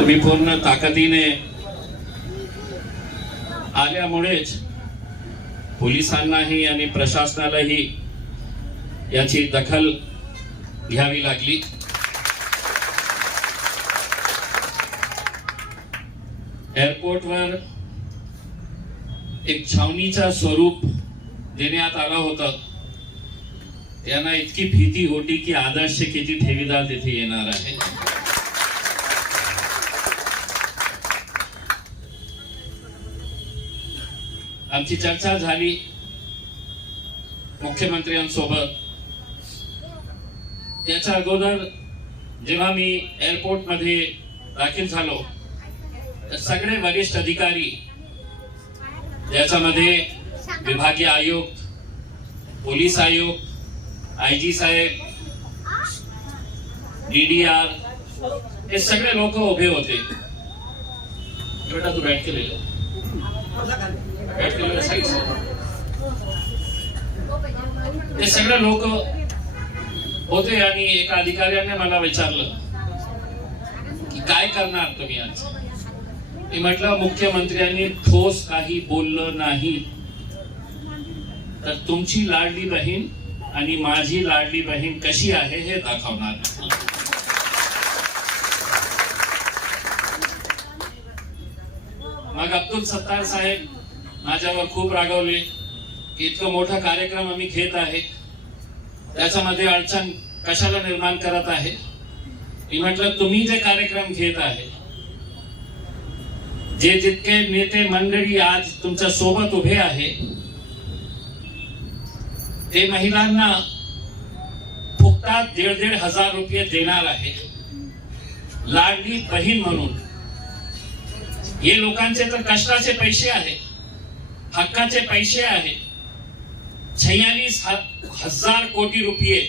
तुम्ही पूर्ण ताकदीने आल्यामुळेच पोलिसांनाही आणि प्रशासनालाही याची दखल घ्यावी लागली। एअरपोर्टवर एक छावणीचा स्वरूप देण्यात आला होता। त्यांना इतकी भीती होती की आदर्श किती ठेवीदार तिथे येणार आहे। आमची चर्चा झाली मुख्यमंत्र्यांसोबत। त्याच्या अगोदर जेव्हा मी एअरपोर्ट मध्ये दाखल झालो तर सगळे वरिष्ठ अधिकारी, ज्याच्यामध्ये विभागीय आयुक्त, पोलीस आयुक्त, आयजी साहेब, डीडीआर, हे सगळे लोक उभे होते। बेटा तू बैठ के ले लो, बैठ के ले साइड से। हे सगळे लोक होते आणि एका अधिकाऱ्याने मला विचारलं की काय करणार तुम्ही आज। मी म्हटलं मुख्यमंत्र्यांनी ठोस काही बोललं नाही तर तुमची लाडली बहीण आणि माझी लाडली बहीण कशी आहे हे दाखवणार। मग अब्दुल सत्तार साहेब माझ्यावर खूप रागवले की इतका मोठा कार्यक्रम आम्ही घेत आहे, त्याच्यामध्ये अडचण कशाला निर्माण करत आहे। मी म्हटलं तुम्ही जे कार्यक्रम घेत आहे, जे जितके नेते मंडळी आज तुमच्या सोबत उभे आहे, ते महिलांना फुकटात 1,500 रुपये देणार आहे लाडली बहीण म्हणून। हे लोकांचे तर कष्टाचे पैसे आहे, हक्काचे पैसे आहे। 46,000 कोटी रुपये,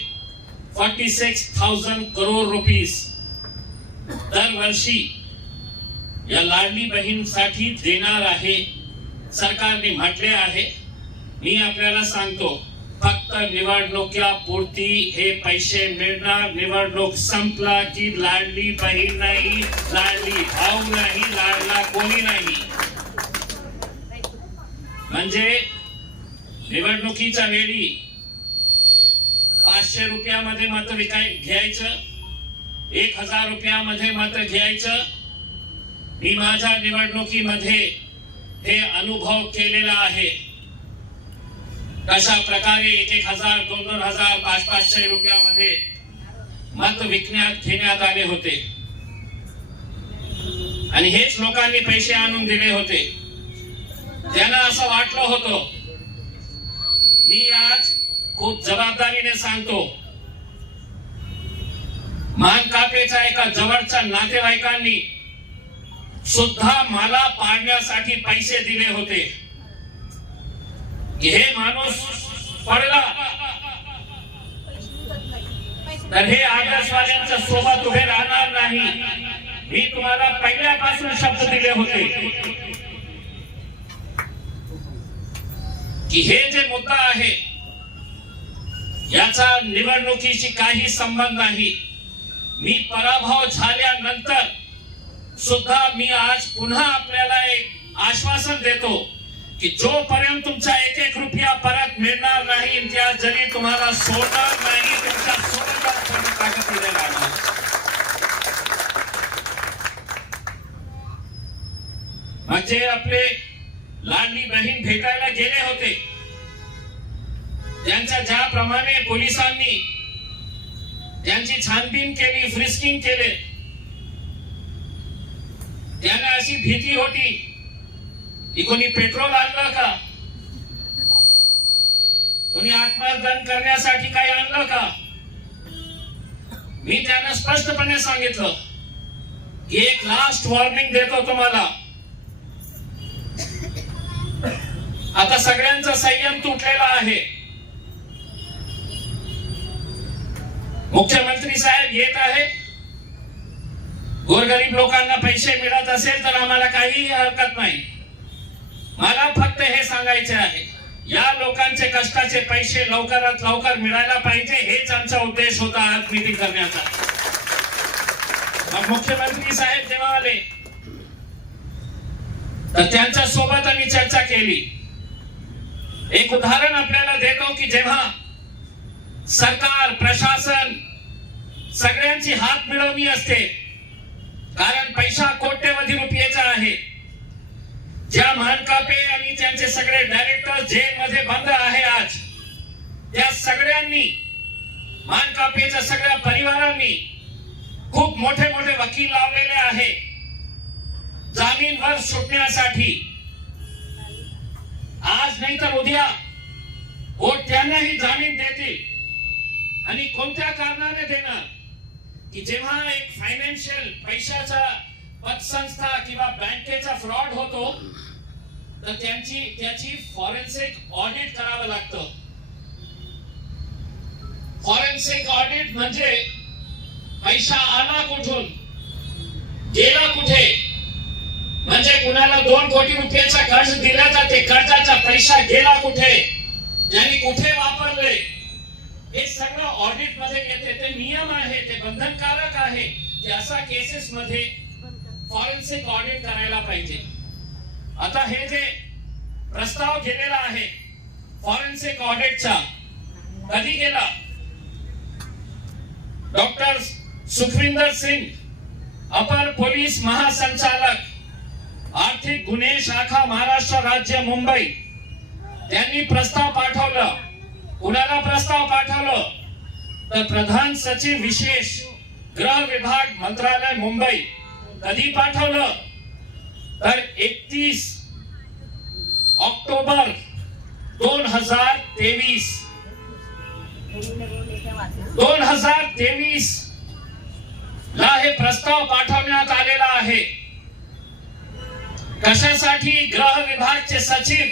46,000 करोड रुपीस दरवर्षी या लाडली बहीणसाठी देणार आहे सरकारने म्हटले आहे। मी आपल्याला सांगतो, फक्त निवडणुकीपुरती हे पैसे मिळणार। निवडणूक संपला की लाडली बहीण नाही, लाडली भाऊ नाही, लाडला कोणी नाही। म्हणजे निवडणुकीच्या वेळी 500 रुपयामध्ये मत घ्यायचं, 1,000 रुपयामध्ये मत घ्यायचं। मी माझ्या निवडणुकीमध्ये हे अनुभव केलेला आहे, कशा प्रकारे 1,000, 2,000, 500 रुपयामध्ये मत घेण्यात आले होते आणि हेच लोकांनी पैसे आणून दिले होते। त्यांना असं वाटलं होतं। मी आज खूप जबाबदारीने सांगतो, मानकापेच्या एका जवळच्या नातेवाईकांनी सुद्धा मला पाडण्यासाठी पैसे दिले होते की हे माणूस पडला तर हे आदर्शवाद्यांच्या सोबत उभे राहणार नाही। मी तुम्हाला पहिल्यापासून शब्द दिले होते की हे जे मुद्दा आहे याचा निवडणुकीशी काही संबंध नाही। मी पराभव झाल्यानंतर सुद्धा मी आज पुन्हा आपल्याला एक आश्वासन देतो की जोपर्यंत तुमचा 1-1 रुपया परत मिळणार नाही, इम्तियाज जलील तुम्हाला सोडणार नाही, तुमच्या सोबत ताकदीने राहणार। म्हणजे आपले लाडली बहीण भेटायला गेले होते, त्यांच्या ज्याप्रमाणे पोलिसांनी त्यांची छानबीन केली, फ्रिस्किंग केले, त्यांना अशी भीती होती की कोणी पेट्रोल आणलं का, कोणी आत्मदहन करण्यासाठी काही आणलं का। मी त्यांना स्पष्टपणे सांगितलं की एक लास्ट वॉर्निंग देतो तुम्हाला, आता सगळ्यांचा संयम तुटलेला आहे। मुख्यमंत्री साहेब येत आहे, गोरगरीब लोकांना पैसे मिळत असेल तर आम्हाला काहीही हरकत नाही। मला फक्त हे सांगायचे आहे, या लोकांचे कष्टाचे पैसे लवकरात लवकर मिळायला पाहिजे, हेच आमचा उद्देश होता आज मीटिंग करण्याचा। मग मुख्यमंत्री साहेब जेव्हा आले तर त्यांच्या सोबत आम्ही चर्चा केली. एक उदाहरण आपल्याला देतो की जेव्हा सरकार प्रशासन सगळ्यांची हात मिळवणी असते, कारण पैसा कोट्यवधी रुपयाचा आहे. ज्या मानकापे आणि त्यांचे सगळे डायरेक्टर जेलमध्ये बंद आहे आज, त्या सगळ्यांनी मानकापेच्या सगळ्या परिवारांनी खूप मोठे मोठे वकील लावलेले आहे जामीनवर सुटण्यासाठी. आज नाही तर उद्या कोर्ट त्यांनाही जामीन देतील. आणि कोणत्या कारणाने देणार की जेव्हा एक फायनान्शियल पैशाचा पतसंस्था किंवा बँकेचा फ्रॉड होतो तर त्याची फॉरेन्सिक ऑडिट करावं लागतं. फॉरेन्सिक ऑडिट म्हणजे पैसा आला कुठून, गेला कुठे, म्हणजे कुणाला 2 कोटी रुपयाचा कर्ज दिला जाते, कर्जाचा पैसा गेला कुठे, त्यांनी कुठे वापरले, हे सगळं ऑडिट मध्ये येते. ते नियम आहे, ते बंधनकारक आहे की अशा केसेस मध्ये फॉरेन्सिक ऑडिट करायला पाहिजे. आता हे जे प्रस्ताव गेलेला आहे फॉरेन्सिक ऑडिटचा, कधी गेला? डॉक्टर सुखविंदर सिंग, अपर पोलीस महासंचालक आर्थिक गुन्हे शाखा महाराष्ट्र राज्य मुंबई, त्यांनी प्रस्ताव पाठवलं. कुणाला प्रस्ताव पाठवलं तर प्रधान सचिव विशेष गृह विभाग मंत्रालय मुंबई. कधी पाठवलं तर 31 ऑक्टोबर 2023 ला हे प्रस्ताव पाठवण्यात आलेला आहे. कशासाठी? गृह विभागचे सचिव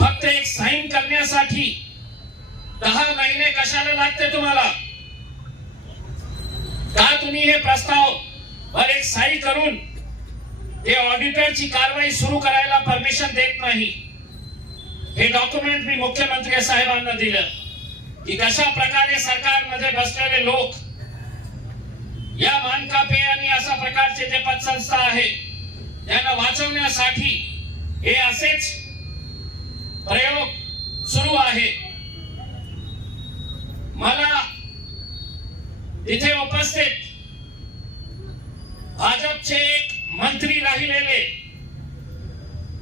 फक्त एक साइन करण्यासाठी 10 महिने कशाला लागते तुम्हाला? का तुम्ही हे प्रस्ताव वर एक सही करून ते ऑडिटरची कारवाई सुरू करायला परमिशन देत नाही? हे डॉक्युमेंट मी मुख्यमंत्री साहेबांना दिलं की कशा प्रकारे सरकारमध्ये बसलेले लोक या मानकापे आणि अशा प्रकारचे जे पतसंस्था आहे त्यांना वाचवण्यासाठी हे असेच प्रयोग सुरू आहे. मला तिथे उपस्थित भाजपचे एक मंत्री राहिलेले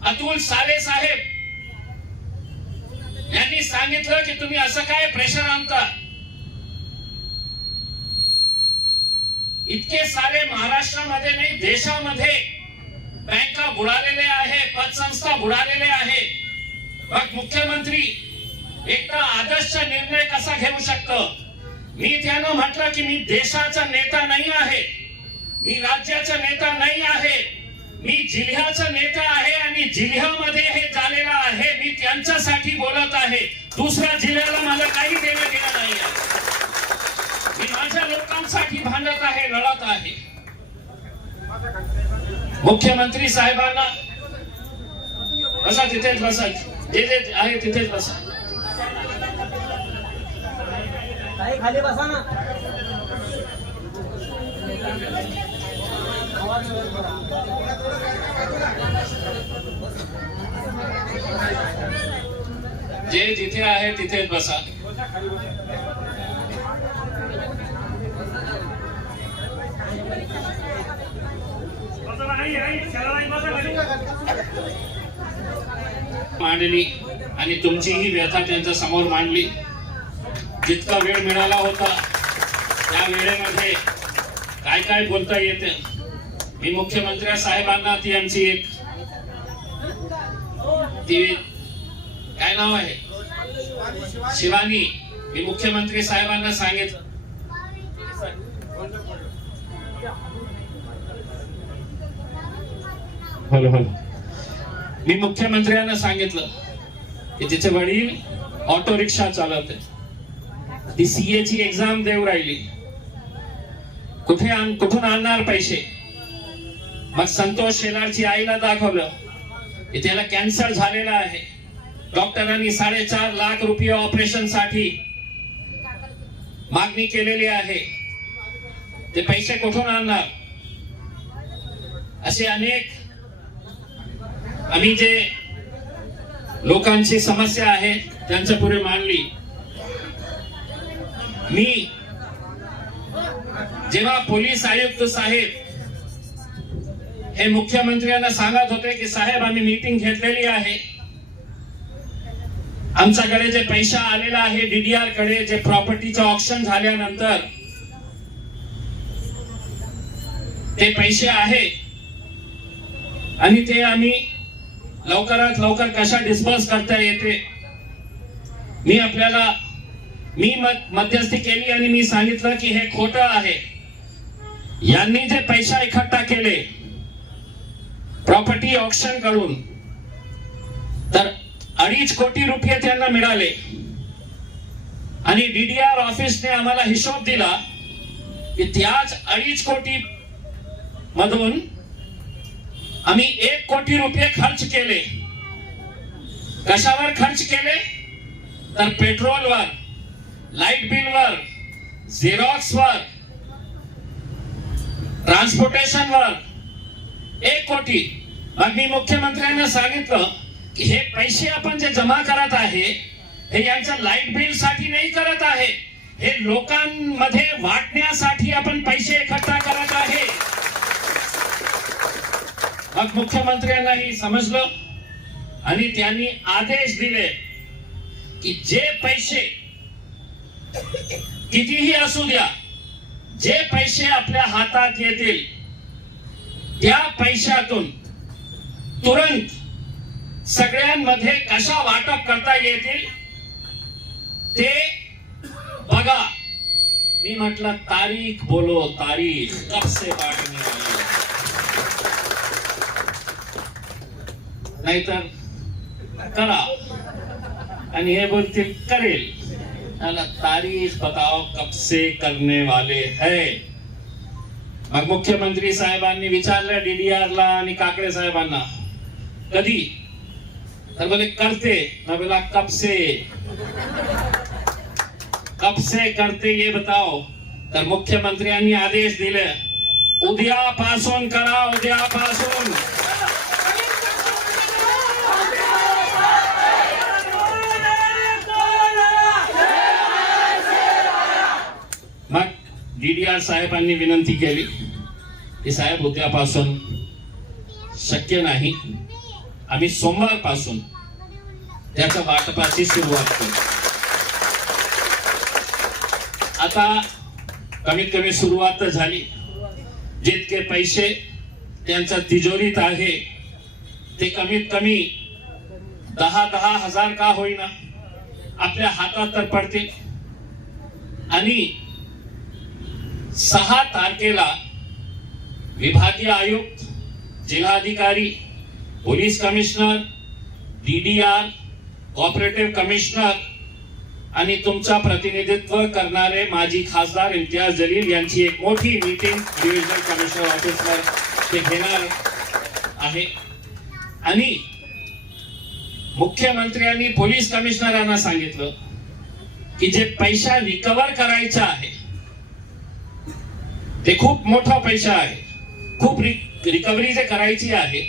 अतुल साले साहेब यांनी सांगितलं की तुम्ही असं काय प्रेशर आणता? इतके सारे महाराष्ट्रामध्ये नाही देशामध्ये बँका बुडालेले आहे, पतसंस्था बुडालेले आहे. मग मुख्यमंत्री एकटा आदर्श निर्णय कसा घेऊ शकतो? मी त्यानं म्हटलं की मी देशाचा नेता नाही आहे, मी राज्याचा नेता नाही आहे, मी जिल्ह्याचा नेता आहे आणि जिल्ह्यामध्ये हे झालेलं आहे. मी त्यांच्यासाठी बोलत आहे, दुसऱ्या जिल्ह्याला मला काही देणं घेणं नाही आहे. मी माझ्या लोकांसाठी भांडत आहे, लढत आहे. मुख्यमंत्री साहेबांना बसा, तिथेच बसा, जे जे आहे तिथेच बसा. खाली बसा ना. जे जिथे आहे तिथेच बसा. मांडली आणि तुमची ही व्यथा त्यांच्या समोर मांडली. जितका वेळ मिळाला होता त्या वेळेमध्ये काय काय बोलता येते. मी मुख्यमंत्री साहेबांना ती आमची एक ती काय नाव आहे शिवानी, मी मुख्यमंत्री साहेबांना सांगितलं मी मुख्यमंत्र्यांना सांगितलं की तिचे वडील ऑटो रिक्षा चालवते, ती सीए ची एक्झाम देऊ राहिली, कुठून आणणार पैसे? मग संतोष शेलारची आईला दाखवलं की त्याला कॅन्सर झालेला आहे. डॉक्टरांनी 4.5 लाख रुपये ऑपरेशन साठी मागणी केलेली आहे. ते पैसे कुठून आणणार? असे अनेक आम्ही जे लोकांची समस्या आहे त्यांच्या पुढे मांडली. मी जेव्हा पोलीस आयुक्त साहेब हे मुख्यमंत्र्यांना सांगत होते की साहेब आम्ही मीटिंग घेतलेली आहे, आमच्याकडे जे पैसा आलेला आहे डीडीआर कडे, जे प्रॉपर्टीचं ऑक्शन झाल्यानंतर ते पैसे आहे आणि ते आम्ही लवकरात लवकर कशा डिस्बर्स करता येते. मी मध्यस्थी केली आणि मी सांगितलं की हे खोटं आहे. यांनी जे पैसा इकट्ठा केले प्रॉपर्टी ऑक्शन कडून, तर 2.5 कोटी रुपये त्यांना मिळाले आणि डीडीआर ऑफिसने आम्हाला हिशोब दिला की त्याच 2.5 कोटी मधून आम्ही 1 कोटी रुपये खर्च केले. कशावर खर्च केले? तर पेट्रोलवर, लाईट बिलवर, झेरॉक्सवर, ट्रान्सपोर्टेशनवर 1 कोटी. मग मी मुख्यमंत्र्यांना सांगितलं की हे पैसे आपण जे जमा करत आहे हे यांच्या लाईट बिल साठी नाही करत आहे, हे लोकांमध्ये वाटण्यासाठी आपण पैसे इकट्ठा करत आहे. मग मुख्यमंत्र्यांनाही समजलं आणि त्यांनी आदेश दिले की जे पैसे कितीही असू द्या, जे पैसे आपल्या हातात येतील त्या पैशातून तुरंत सगळ्यांमध्ये कशा वाटप करता येतील ते बघा. मी म्हटलं तारीख बोलो, तारीख कब से बांटने वाली, नाहीतर करा आणि हे बोलतील करेल. तारीख बताओ कब से करने वाले है. मग मुख्यमंत्री साहेबांनी विचारलं डीडीआरला आणि काकडे साहेबांना कधी, तर बोले करते. मैं बोला कब से करते ये बताओ. तर मुख्यमंत्र्यांनी आदेश दिले उद्यापासून करा, उद्यापासून. मग डीडीआर साहेबांनी विनंती केली की साहेब उद्यापासून शक्य नाही, आम्ही सोमवारपासून त्याच्या वाटपाची सुरुवात करू. आता कमीत कमी सुरुवात तर झाली. जितके पैसे त्यांच्या तिजोरीत आहे ते कमीत कमी 10 हजार का होईना आपल्या हातात तर पडतील. आणि 6 तारखेला विभागीय आयुक्त, जिल्हाधिकारी, police commissioner, DDR, cooperative commissioner आणि तुमचा प्रतिनिधित्व करणारे माजी खासदार इम्तियाज जलील यांची एक मोठी मीटिंग डिव्हिजनल कमिशनर ऑफिसवर ते घेणार आहे. आणि मुख्यमंत्र्यांनी पोलीस कमिशनरांना सांगितलं की जे पैसा रिकव्हर करायचा आहे ते खूप मोठा पैसा आहे, खूप रिकव्हरी जे करायची आहे.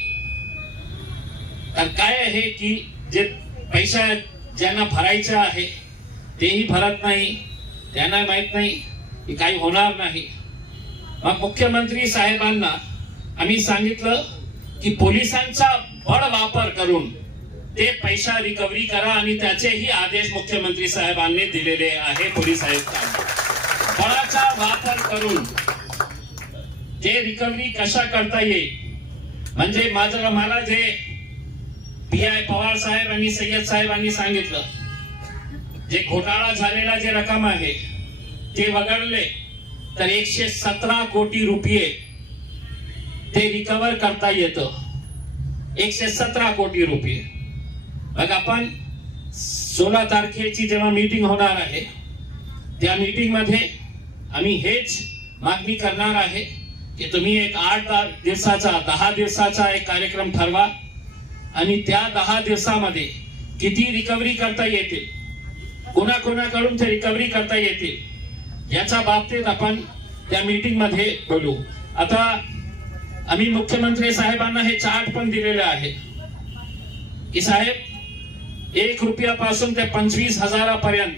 तर काय आहे की जे पैसा ज्यांना भरायचा आहे तेही भरत नाही, त्यांना माहित नाही की काही होणार नाही. मग मुख्यमंत्री साहेबांना आम्ही सांगितलं की पोलिसांचा बळ वापर करून ते पैसा रिकव्हरी करा आणि त्याचेही आदेश मुख्यमंत्री साहेबांनी दिलेले आहे. पोलीस आयुक्तांना बळाचा वापर करून ते रिकव्हरी कशा करता येईल. म्हणजे मला जे PI पवार साहेब आणि सय्यद साहेबांनी सांगितलं, जे घोटाळा झालेला जे रक्कम आहे ते वगळले तर 117 कोटी रुपये ते रिकव्हर करता येतं. 117 कोटी रुपये. मग आपण 16 तारखेची जेव्हा मीटिंग होणार आहे त्या मीटिंग मध्ये आम्ही हेच मागणी करणार आहे की तुम्ही एक 8 दिवसाचा 10 दिवसाचा एक कार्यक्रम ठरवा आणि त्या 10 दिवसामध्ये किती रिकव्हरी करता येतील, कोणाकोणाकडून ते रिकव्हरी करता येतील याच्या बाबतीत आपण त्या मीटिंग मध्ये बोलू. आता आम्ही मुख्यमंत्री साहेबांना हे चार्ट पण दिलेले आहे की साहेब 1 रुपयापासून ते 25,000 पर्यंत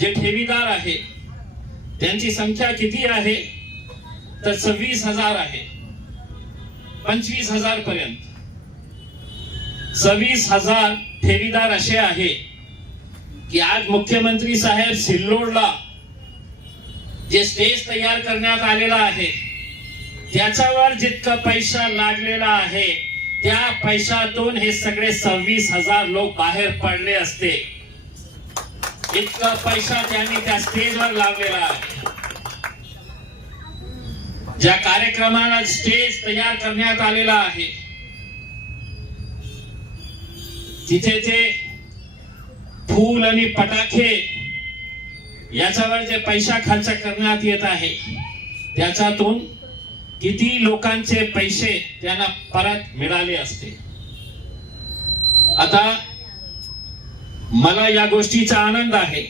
जे ठेवीदार आहे त्यांची संख्या किती आहे तर 26,000 आहे. 25,000 पर्यंत 26,000 ठेवीदार असे आहे की आज मुख्यमंत्री साहेब सिल्लोडला जे स्टेज तयार करण्यात आलेला आहे त्याच्यावर जितका पैसा लागलेला आहे त्या पैशातून हे सगळे 26,000 लोक बाहेर पडले असते. इतका पैसा त्यांनी त्या स्टेजवर लावलेला आहे. ज्या कार्यक्रमाला स्टेज तयार करण्यात आलेला आहे तिथे जे फूल आणि पटाखे याच्यावर जे पैसा खर्च करण्यात येत आहे त्याच्यातून किती लोकांचे पैसे त्यांना परत मिळाले असते. आता मला या गोष्टीचा आनंद आहे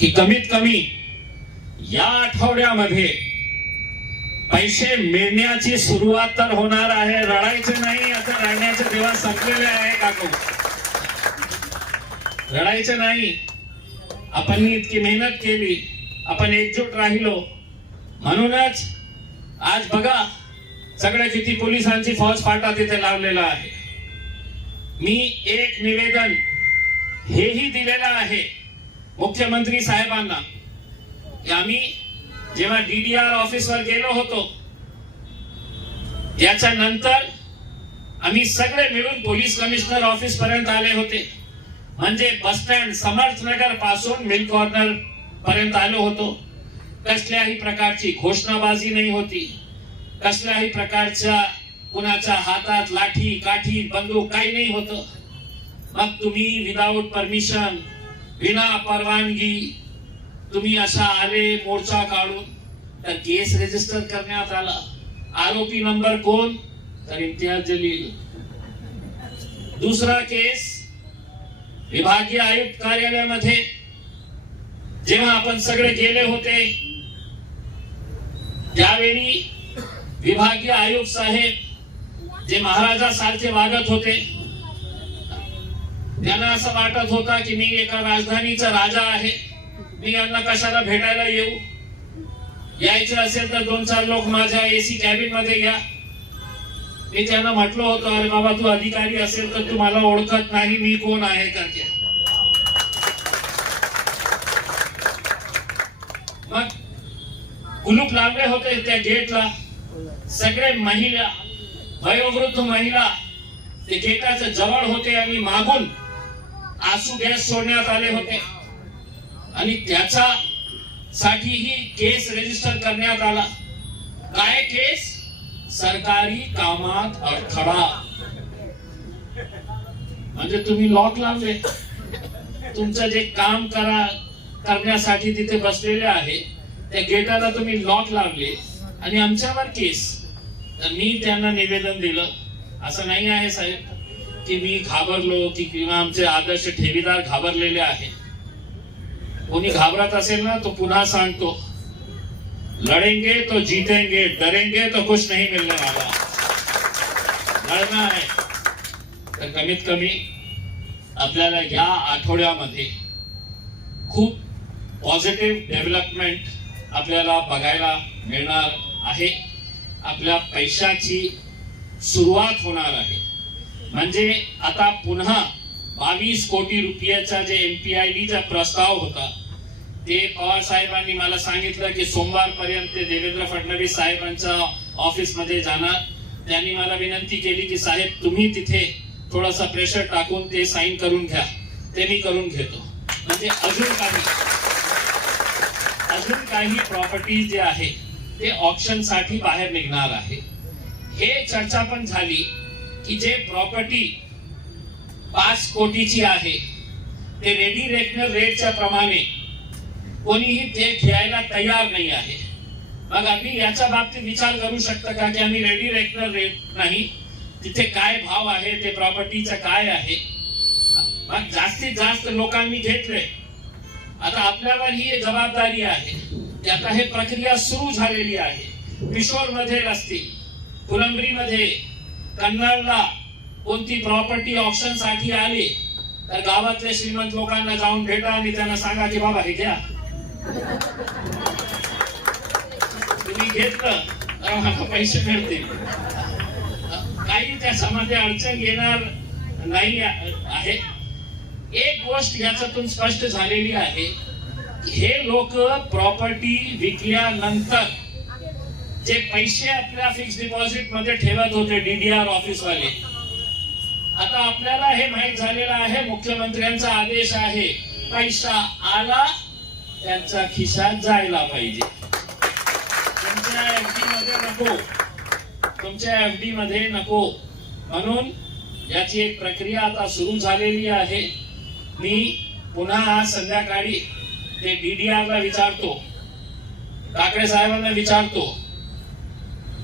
की कमीत कमी या आठवड्यामध्ये पैसे मिळण्याची सुरुवात तर होणार आहे. रडायचे नाही, आता रडण्याचे दिवस संपलेले आहे काकू. रडायचे नाही. आपण इतकी मेहनत केली, आपण एकजूट राहिलो म्हणूनच आज बघा सगळे किती पोलिसांची फौज फाटा तिथे लावलेला आहे. मी एक निवेदन हेही दिलेलं आहे मुख्यमंत्री साहेबांना की आम्ही जेव्हा DDR ऑफिसवर गेलो होतो त्याच्यानंतर आम्ही सगळे मिळून पोलीस कमिशनर ऑफिस पर्यंत आले होते. म्हणजे बस स्टँड समर्थनगर पासून मिल कॉर्नर पर्यंत आलो होतो. कसल्याही प्रकारची घोषणाबाजी नाही होती. कसल्याही प्रकारच्या कुणाच्या हातात लाठी काठी बंदूक काही नाही होतं. मग तुम्ही विदाउट परमिशन विना परवानगी तुम्ही अशा आले मोर्चा काढून तर केस रजिस्टर करण्यात आला. आरोपी नंबर कोण तर इम्तियाज जलील. दुसरा केस विभागीय आयुक्त कार्यालयामध्ये जेव्हा आपण सगळे गेले होते त्यावेळी विभागीय आयुक्त साहेब जे महाराजासारखे वागत होते. त्यांना असं वाटत होता की मी एका राजधानीचा राजा आहे, मी यांना कशाला भेटायला येऊ. यायचं असेल तर 2-4 लोक माझ्या AC कॅबिन मध्ये घ्या. मी त्यांना म्हटलो होतो अरे बाबा तू अधिकारी असेल तर तू मला ओळखत नाही मी कोण आहे करते. मग कुलूप लावले होते त्या गेटला. सगळे महिला वयोवृद्ध महिला ते गेटाच्या जवळ होते आणि मागून आसू गॅस सोडण्यात आले होते आणि त्याचा साठीही केस रजिस्टर करण्यात आला. काय केस सरकारी कामात अडथळा. म्हणजे तुम्ही लॉक लावले. तुमचं जे काम करण्यासाठी तिथे बसलेले आहे त्या गेटाला तुम्ही लॉक लावले आणि आमच्यावर केस. तर मी त्यांना निवेदन दिलं असं नाही आहे साहेब की मी घाबरलो की किंवा आमचे आदर्श ठेवीदार घाबरलेले आहे. कोणी घाबरत असेल ना तो पुन्हा सांगतो लढेंगे तो जीतेंगे, डरेंगे तो कुछ नहीं मिलने वाला. लढना आहे तर कमीत कमी आपल्याला या आठवड्यामध्ये खूप पॉझिटिव्ह डेव्हलपमेंट आपल्याला बघायला मिळणार आहे. आपल्या पैशाची सुरुवात होणार आहे. म्हणजे आता पुन्हा 22 कोटी रुपयाचा जे MPIDचा प्रस्ताव होता ते पवार साहेबांनी मला सांगितलं की सोमवारपर्यंत ते देवेंद्र फडणवीस साहेबांच्या ऑफिस मध्ये जाणार. त्यांनी मला विनंती केली की साहेब तुम्ही तिथे थोडासा प्रेशर टाकून ते साईन करून घ्या. ते मी करून घेतो. म्हणजे अजून काही प्रॉपर्टी जे आहे ते ऑप्शन साठी बाहेर निघणार आहे. हे चर्चा पण झाली की जे प्रॉपर्टी 5 कोटीची आहे ते रेडी रेकनर रेटच्या प्रमाणे कोणीही ते घ्यायला तयार नाही आहे. मग आम्ही याच्या बाबतीत विचार करू शकता का की आम्ही रेडी रेकनर रेट नाही तिथे काय भाव आहे ते प्रॉपर्टीचा काय आहे. मग जास्तीत जास्त लोकांनी घेतले. आता आपल्यावर ही जबाबदारी आहे की आता हे प्रक्रिया सुरू झालेली आहे. पिशोरमध्ये असतील, फुलंब्रीमध्ये, कन्नडला कोणती प्रॉपर्टी ऑप्शन साठी आली तर गावातल्या श्रीमंत लोकांना जाऊन भेटा आणि त्यांना सांगा की बाबा हे घ्या, तुम्ही घेतलं तर आम्हाला पैसे मिळतील. काही त्याच्यामध्ये अडचण येणार नाही आहे. एक गोष्ट याच्यातून स्पष्ट झालेली आहे, हे लोक प्रॉपर्टी विकल्यानंतर जे पैसे आपल्या फिक्स डिपॉझिट मध्ये ठेवत होते DDR ऑफिस वाले, आता आपल्याला हे माहित झालेलं आहे, मुख्यमंत्र्यांचा आदेश आहे, पैसा आला त्यांच्या खिशात जायला पाहिजे. तुमच्या FD मध्ये नको, तुमच्या FD मध्ये नको. म्हणून याची एक प्रक्रिया आता सुरू झालेली आहे. मी पुन्हा आज संध्याकाळी ते DDR ला विचारतो, ठाकरे साहेबांना विचारतो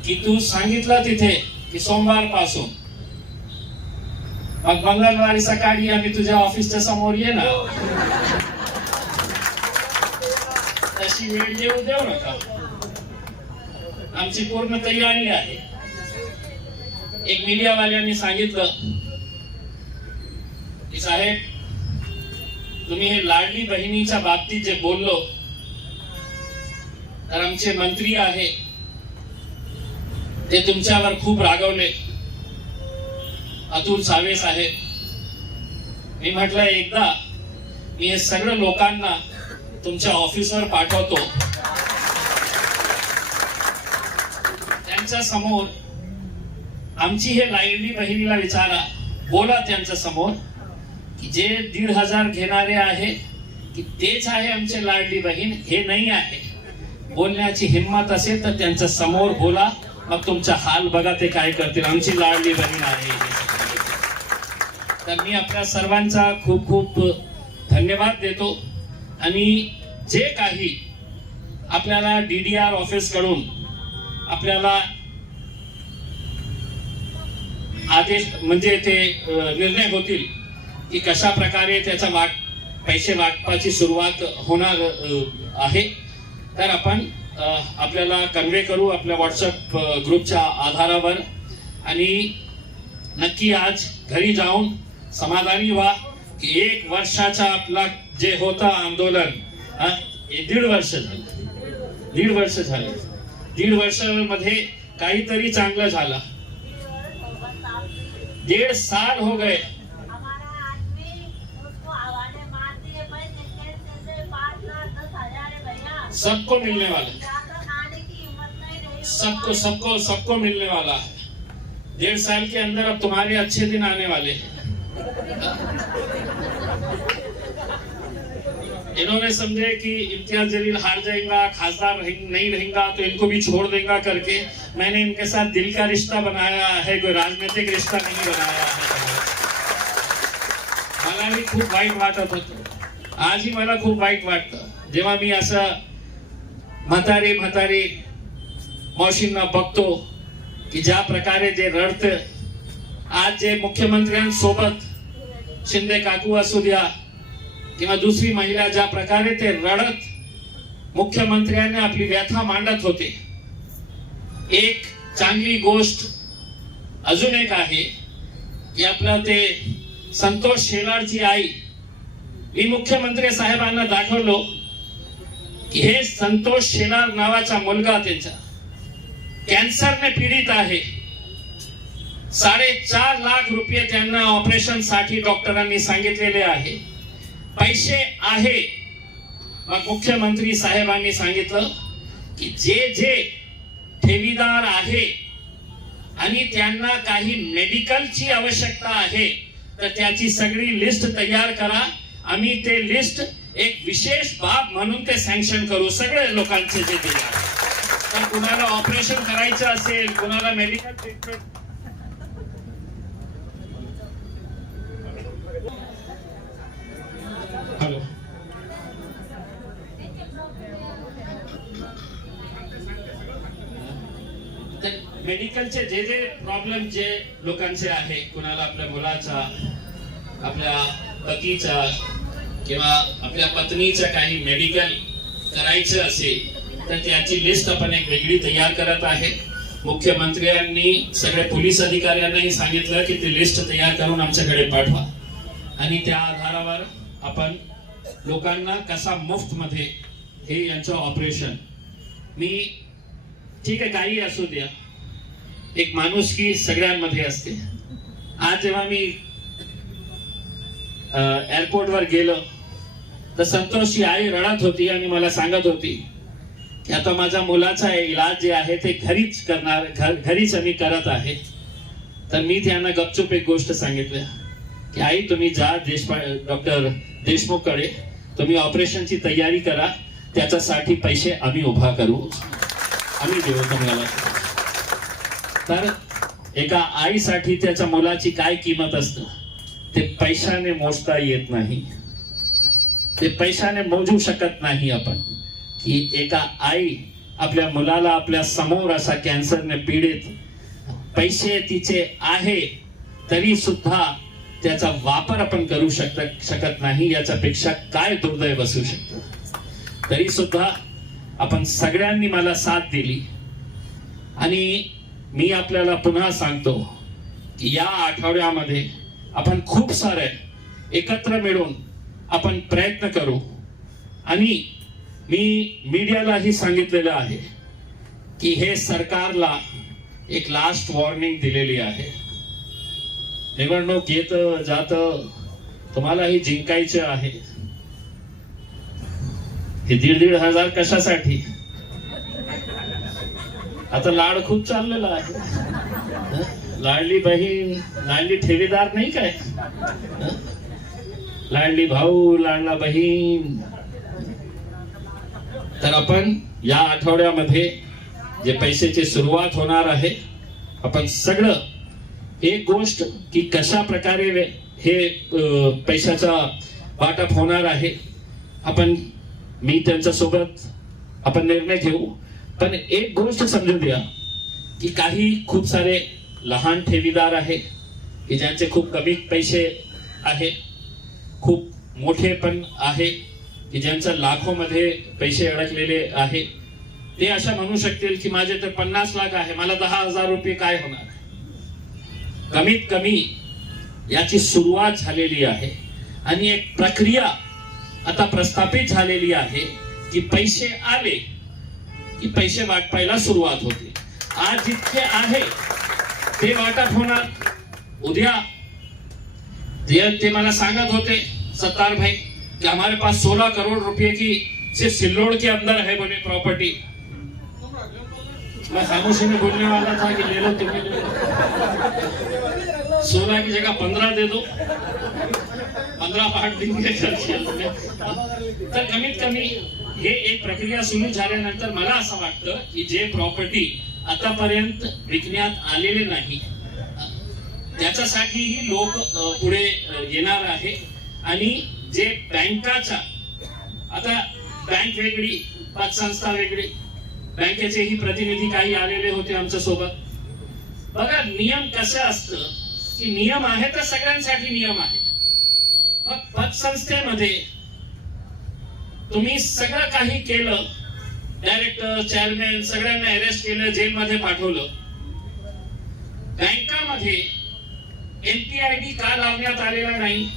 की तू सांगितलं तिथे की सोमवार पासून, मग मंगळवारी सकाळी आम्ही तुझ्या ऑफिसच्या समोर ये ना, तशी वेळ येऊ देऊ नका. आमची पूर्ण तयारी आहे. एक मीडियावाल्यांनी सांगितलं की साहेब, तुम्ही हे लाडली बहिणीच्या बाबतीत जे बोललो, तर आमचे मंत्री आहे ते तुमच्यावर खूप रागवले, अतुल सावे साहेब. मी म्हटलं एकदा मी हे सगळं लोकांना तुमच्या ऑफिसवर पाठवतो, त्यांच्या समोर आमची हे लाडली बहिणीला विचारा, बोला त्यांच्या समोर की जे 1,500 घेणारे आहे की तेच आहे आमचे लाडली बहीण, हे नाही आहे. बोलण्याची हिंमत असेल तर त्यांच्या समोर बोला, मग तुमचा हाल बघा ते काय करतील. आमची लाडली बहीण आहे. तर मी आपल्या सर्वांचा खूप खूप धन्यवाद देतो. आणि जे काही आपल्याला DDR ऑफिस कडून आपल्याला आदेश म्हणजे ते निर्णय होतील की कशा प्रकारे त्याचा पैसे वाटपाची सुरुवात होणार आहे, तर आपण आपल्याला कन्वे करू आपल्या व्हॉट्सअप ग्रुपच्या आधारावर. आणि नक्की आज घरी जाऊन समाधानी व्हा की 1 वर्षाचा आपला जे होता आंदोलन, हे 1.5 वर्ष झालं. 1.5 वर्ष झाले. 1.5 वर्षामध्ये काहीतरी चांगलं झालं. 1.5 साल हो गए. सबको मिलने वाला, सबको मिलने वाला है. 1.5 साल के अंदर अब तुम्हारे अच्छे दिन आने वाले हैं. इन्होंने समझे कि इम्तियाज जलील हार जाएगा, खासदार नहीं रहेगा तो इनको भी छोड़ देगा करके मैंने इनके साथ दिल का रिश्ता बनाया है, कोई राजनीतिक रिश्ता नहीं बनाया है. मला भी खूप वाईट वाटत होतं. आजही मला खूप वाईट वाटतं जेव्हा मी असं म्हातारी मावशींना बघतो की ज्या प्रकारे जे रडतं. आज जे मुख्यमंत्र्यांसोबत शिंदे काकू असू द्या किंवा दुसरी महिला, ज्या प्रकारे ते रडत मुख्यमंत्र्यांनी आपली व्यथा मांडत होते. एक चांगली गोष्ट अजून एक आहे की आपलं ते संतोष शेलारची आई, मी मुख्यमंत्री साहेबांना दाखवलो की हे संतोष शेलार नावाचा मुलगा त्यांचा कॅन्सरने पीडित आहे. 4.5 लाख रुपये त्यांना ऑपरेशन साठी डॉक्टरांनी सांगितलेले आहे. पैसे आहे. मग मुख्यमंत्री साहेबांनी सांगितलं की जे ठेवीदार आहे आणि त्यांना काही मेडिकलची आवश्यकता आहे तर त्याची सगळी लिस्ट तयार करा. आम्ही ते लिस्ट एक विशेष बाब म्हणून ते सँक्शन करू. सगळे लोकांचे जे दिले तर कुणाला ऑपरेशन करायचं असेल, कुणाला मेडिकल ट्रीटमेंट. हॅलो, मेडिकलचे जे प्रॉब्लेम जे लोकांचे आहे, कुणाला आपल्या मुलाचा, आपल्या पतीचा किंवा आपल्या पत्नीचं काही मेडिकल करायचं असेल तर त्याची लिस्ट आपण एक वेगळी तयार करत आहे. मुख्यमंत्र्यांनी सगळ्या पोलीस अधिकाऱ्यांनाही सांगितलं की ती लिस्ट तयार करून आमच्याकडे पाठवा आणि त्या आधारावर आपण लोकांना कसा मुफ्त मध्ये हे यांचं ऑपरेशन. मी ठीक आहे काही असू द्या, एक माणुसकी सगळ्यांमध्ये असते. आज जेव्हा मी एअरपोर्टवर गेलो तर संतोषची आई रडत होती आणि मला सांगत होती की आता माझ्या मुलाचा इलाज जे आहे ते घरीच आम्ही करत आहे. तर मी त्यांना गपचूप एक गोष्ट सांगितलं की आई तुम्ही जा डॉक्टर देशमुखकडे, तुम्ही ऑपरेशनची तयारी करा, त्याच्यासाठी पैसे आम्ही उभा करू, आम्ही देऊ तुम्हाला. तर एका आईसाठी त्याच्या मुलाची काय किंमत असतं ते पैशाने मोजता येत नाही, ते पैशाने मोजू शकत नाही आपण. की एका आई आपल्या मुलाला आपल्या समोर असा कॅन्सरने पीडित, पैसे तिचे आहे तरी सुद्धा त्याचा वापर आपण करू शकत नाही, याच्यापेक्षा काय दुर्दैव असू शकतं. तरी सुद्धा आपण सगळ्यांनी मला साथ दिली आणि मी आपल्याला पुन्हा सांगतो की या आठवड्यामध्ये आपण खूप सारे एकत्र मिळून आपण प्रयत्न करू. आणि मी मीडियालाही सांगितलेलं आहे की हे सरकारला एक लास्ट वॉर्निंग दिलेली आहे. निवडणूक येत जात, तुम्हालाही जिंकायचे आहे. हे 1,500 कशासाठी? आता लाड खूप चाललेला आहे. लाडली बहीण, लाडली ठेवीदार नाही काय, लाडली भाऊ, लाडला बहीण. तर आपण या आठवड्यामध्ये जे पैशाची सुरुवात होणार आहे, आपण सगळं एक गोष्ट की कशा प्रकारे हे पैशाचा वाटप होणार आहे, आपण मी त्यांच्या सोबत आपण निर्णय घेऊ. पण एक गोष्ट समजून द्या की काही खूप सारे लहान ठेवीदार आहे की ज्यांचे खूप कमी पैसे आहे, खूप मोठे पण आहे की ज्यांच्या लाखोमध्ये पैसे अडकलेले आहे. ते अशा म्हणू शकतील की माझे तर 50 लाख आहे, मला 10,000 रुपये काय होणार. कमीत कमी याची सुरुवात झालेली आहे आणि एक प्रक्रिया आता प्रस्थापित झालेली आहे की पैसे आले की पैसे वाटपायला सुरुवात होते. आज जितके आहे ते वाटप होणार. उद्या ते मला सांगत होते सत्तार भाई कि हमारे पास 16 करोड़ रुपए की सिर्फ सिल्लोड के अंदर है बोले प्रॉपर्टी. मैं खामोशी में बोलने वाला था कि ले लो, तुम्हें 16 की जगह 15 दे दो, 15 बांट देंगे. तर कमीत कमी हे एक प्रक्रिया सुरू झाल्यानंतर मला असं वाटतं की जे प्रॉपर्टी आतापर्यंत विकण्यात आलेले नाही त्याच्यासाठीही लोक पुढे येणार आहे. आणि जे बँकाचा, आता बँक वेगळी, पतसंस्था वेगळी, बँकेचेही प्रतिनिधी काही आलेले होते आमच्या सोबत. बघा नियम कसं असतं की नियम आहे तर सगळ्यांसाठी नियम आहे. मग पतसंस्थेमध्ये तुम्ही सगळं काही केलं, डायरेक्टर, चेअरमॅन सगळ्यांना अरेस्ट केलं, जेलमध्ये पाठवलं. बँकामध्ये एमपीआयडी का लावण्यात आलेला नाही?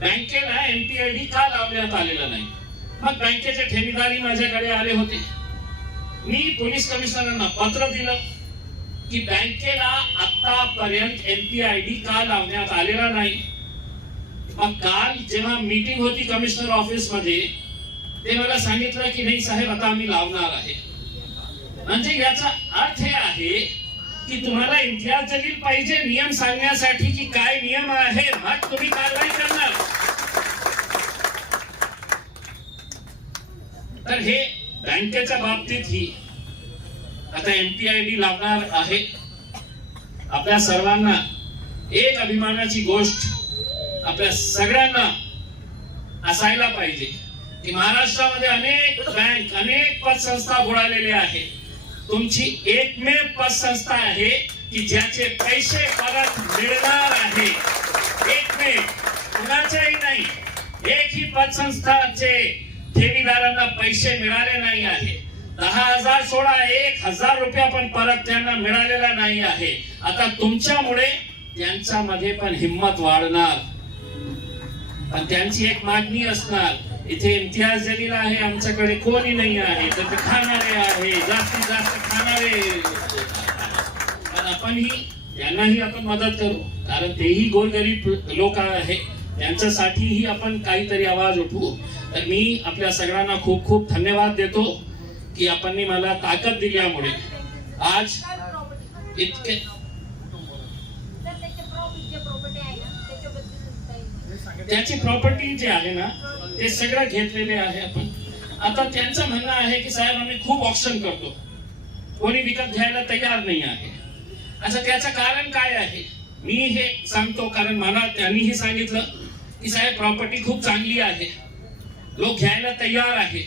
बँकेला एमपीआयडी का लावण्यात आलेला नाही? मग बँकेचे ठेवीदारी माझ्याकडे आले होते. मी पोलीस कमिशनरांना पत्र दिलं की बँकेला आतापर्यंत एमपीआयडी का लावण्यात आलेला नाही. मग काल जेव्हा मीटिंग होती कमिशनर ऑफिस मध्ये, ते मला सांगितलं की नाही साहेब आता आम्ही लावणार आहे. म्हणजे याचा अर्थ हे आहे की तुम्हाला इम्तियाज जलील पाहिजे नियम सांगण्यासाठी की काय नियम आहे, मग तुम्ही कारवाई करणार. तर हे बँकेच्या बाबतीत ही आता एमपीआयडी लावणार आहे. आपल्या सर्वांना एक अभिमानाची गोष्ट आपल्या सगळ्यांना असायला पाहिजे की महाराष्ट्रामध्ये अनेक बँक, अनेक पतसंस्था बुडालेल्या आहेत. तुमची एकमेव पतसंस्था आहे की ज्याचे पैसे परत मिळणार आहे. एकमेव, कुणाचेही नाही. एक ही पतसंस्थाचे ठेवीदारांना पैसे मिळाले नाही आहे. 10,000 सोडा 1,000 रुपया पण परत त्यांना मिळालेला नाही आहे. आता तुमच्यामुळे त्यांच्यामध्ये पण हिंमत वाढणार. पण त्यांची एक मागणी असणार, इथे इम्तियाज जलील आहे, आमच्याकडे कोणी नाही आहे, तर ते खाणारे आहे, जास्तीत जास्त खाणारे. पण आपणही त्यांनाही आपण मदत करू, कारण तेही गोरगरीब लोक आहे, त्यांच्यासाठीही आपण काहीतरी आवाज उठवू. तर मी आपल्या सगळ्यांना खूप खूप धन्यवाद देतो की आपण मला ताकद दिल्यामुळे आज इतके. त्याची प्रॉपर्टी जी आहे ना ते सगळं घेतलेले आहे आपण. आता त्यांचं म्हणणं आहे की साहेब आम्ही खूप ऑप्शन करतो, कोणी विकत घ्यायला तयार नाही आहे. असं त्याचं कारण काय आहे मी हे सांगतो, कारण मला त्यांनीही सांगितलं की साहेब प्रॉपर्टी खूप चांगली आहे, लोक घ्यायला तयार आहे.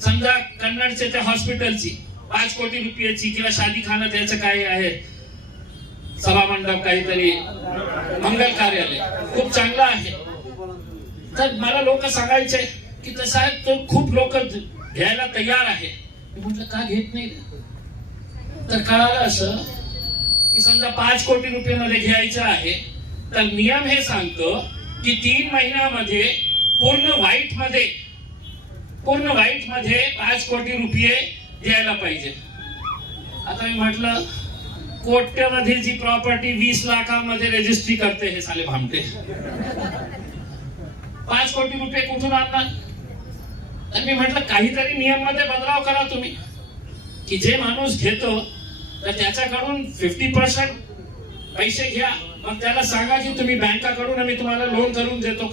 समजा कन्नडच्या त्या हॉस्पिटलची 5 कोटी रुपयाची किंवा शादीखाना त्याचं काय आहे, सभामंडप काहीतरी मंगल कार्यालय खूप चांगलं आहे. तर मला लोक सांगायचे की तसं आहे तो खूप लोक घ्यायला तयार आहे. मी म्हटलं का घेत नाही. तर कळालं असं की समजा 5 कोटी रुपयामध्ये घ्यायचं आहे तर नियम हे सांगतो की 3 महिन्यामध्ये पूर्ण व्हाईट मध्ये 5 कोटी रुपये द्यायला पाहिजे. आता मी म्हटलं कोट्यामध्ये जी प्रॉपर्टी 20 लाखामध्ये रजिस्ट्री करते हे साले भामटे, 5 कोटी रुपये कुठून आणणार. तर मी म्हटलं काहीतरी नियम मध्ये बदलाव करा तुम्ही, की जे माणूस घेतो तर त्याच्याकडून 50% पैसे घ्या, मग त्याला सांगा की तुम्ही बँकाकडून आम्ही तुम्हाला लोन करून देतो.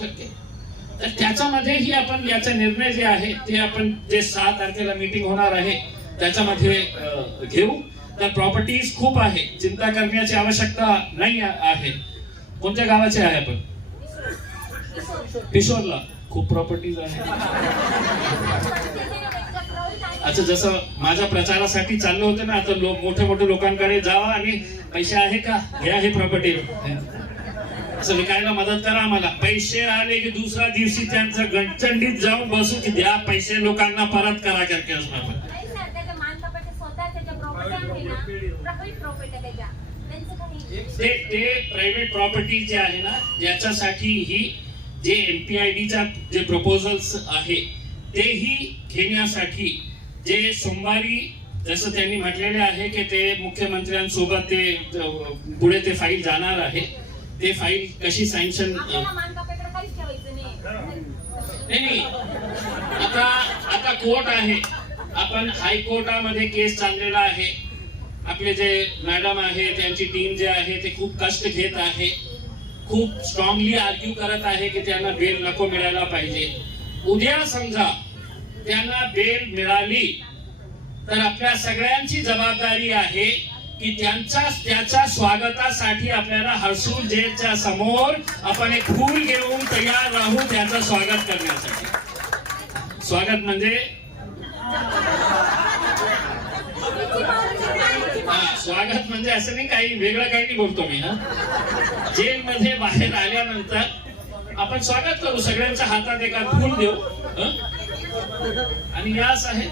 तर त्याच्यामध्येही आपण याचा निर्णय जे आहे ते आपण जे 6 तारखेला मीटिंग होणार आहे त्याच्यामध्ये घेऊ. तर प्रॉपर्टीज खूप आहे, चिंता करण्याची आवश्यकता नाही आहे. कोणत्या गावाचे आहे आपण? पिशोरला खूप प्रॉपर्टीज आहे. अच्छा, जसं माझ्या प्रचारासाठी चाललं होतं ना, आता मोठ्या मोठ्या लोकांकडे जावा आणि पैसे आहे का, घ्या हे प्रॉपर्टी, असं विकायला मदत करा आम्हाला. पैसे आले की दुसऱ्या दिवशी त्यांचं गणचंडीत जाऊन बसू की द्या पैसे लोकांना परत करा करके असं. ते प्रायव्हेट प्रॉपर्टी जे आहे ना त्याच्यासाठी ही जे MPIDच्या जे प्रपोजल्स आहे तेही घेण्यासाठी जे सोमवारी जसं त्यांनी म्हटलेले आहे की ते मुख्यमंत्र्यांसोबत ते पुढे ते फाईल जाणार आहे. ते फाईल कशी सँक्शन नाही. आता कोर्ट आहे, आपण हायकोर्टामध्ये केस चाललेला आहे. आपले जे मॅडम आहे त्यांची टीम जे आहे ते खूप कष्ट घेत आहे, खूप स्ट्रॉंगली आर्ग्यू करत आहे की त्यांना बेल नको मिळायला पाहिजे. उद्या समजा त्यांना बेल मिळाली तर आपल्या सगळ्यांची जबाबदारी आहे की त्याच्या स्वागतासाठी आपल्याला हर्सूल जेलच्या समोर आपण एक फूल घेऊन तयार राहू त्याचं स्वागत करण्यासाठी. स्वागत म्हणजे स्वागत म्हणजे असं नाही काही वेगळं काही नाही बोलतो मी. जेल मध्ये बाहेर आल्यानंतर आपण स्वागत करू, सगळ्यांच्या हातात एका फूल देऊ आणि यास आहे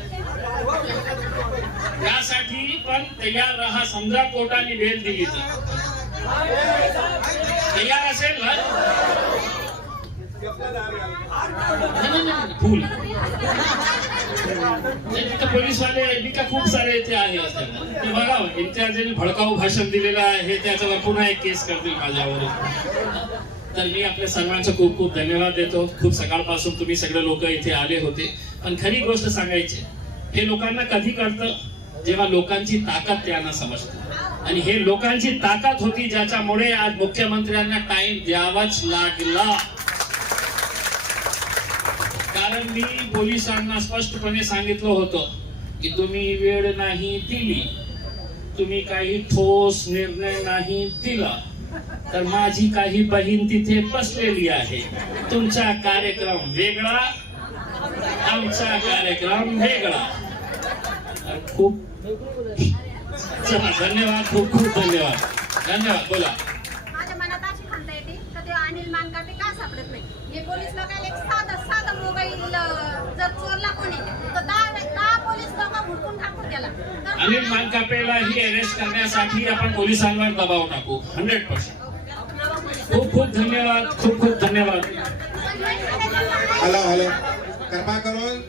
यासाठी पण तयार राहा. समजा कोर्टाने बेल दिली तर तयार असेल ना फूल. पोलीस वाले का खूप सारे इथे आहे ते बघा, इम्तियाजने भडकाऊ भाषण दिलेलं आहे त्याच्यावर पुन्हा एक केस करतील माझ्यावर. तर मी आपल्या सर्वांचं खूप खूप धन्यवाद देतो. खूप सकाळपासून तुम्ही सगळे लोक इथे आले होते. पण खरी गोष्ट सांगायची, हे लोकांना कधी कळतं जेव्हा लोकांची ताकद त्यांना समजते. आणि हे लोकांची ताकद होती ज्याच्यामुळे आज मुख्यमंत्र्यांना टाइम द्यावाच लागला. कारण मी पोलिसांना स्पष्टपणे सांगितलं होतं की तुम्ही वेळ नाही दिली, तुम्ही काही ठोस निर्णय नाही दिला तर माझी काही बहीण तिथे बसलेली आहे. तुमचा कार्यक्रम वेगळा, आमचा कार्यक्रम वेगळा. खूप चला धन्यवाद, खूप खूप धन्यवाद. धन्यवाद. बोला. माझ्या मनात अशी खंत येते तर ते अनिल मानकाटे का सापडत नाही. हे पोलीस लोकांना एक साधा मोबाईल अनिल मानकापेलाही अरेस्ट करण्यासाठी आपण पोलिसांवर दबाव टाकू 100%. खूप खूप धन्यवाद, खूप खूप धन्यवाद. हॅलो हॅलो कृपा करून